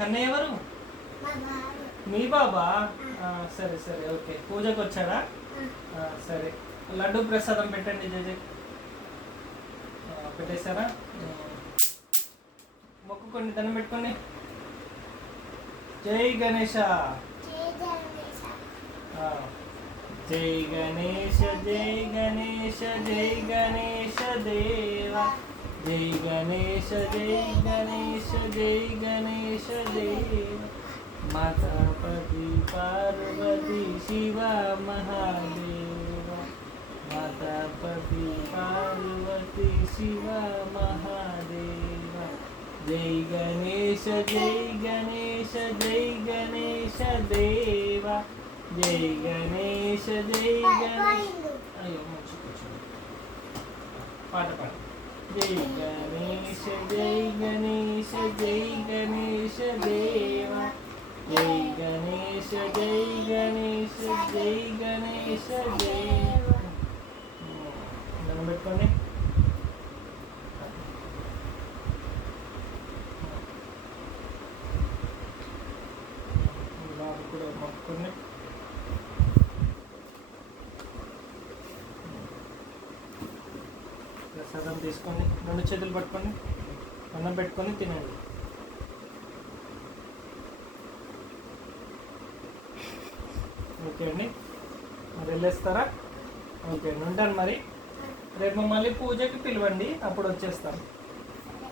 కన్నయ్య ఎవరు? మీ బాబా? సరే సరే, ఓకే. పూజకు వచ్చాడా? సరే, లడ్డు ప్రసాదం పెట్టండి జేజే. పెట్టేశారా? మొక్కుకోండి, దండం పెట్టుకోండి. జై గణేష. జై గణేష జై గణేష జై గణేష దేవా. జై గణేష జై గణేష జై గణేష దేవ. మాతాపతి పార్వతి శివ మహాదేవ. మాతాపతి పార్వతి శివ మహాదేవ. జై గణేష జై గణేష జై గణేష దేవ. జై గణేష జై గణేష. అయ్యో పాట పాడు. జై గణేష జై గణేష జై గణేష దేవ. జై గణేష జై గణేష జై గణేష దేవ. పెట్టుకోండి. బాబు కూడా మొక్కుకోండి. ప్రసాదం తీసుకోండి, 2 చేతులు పట్టుకోండి, అన్నం పెట్టుకొని తినండి. ఓకే అండి, మరి వెళ్ళేస్తారా? ఓకే అండి, ఉంటాను మరి. రేపు మళ్ళీ పూజకి పిలవండి, అప్పుడు వచ్చేస్తాను.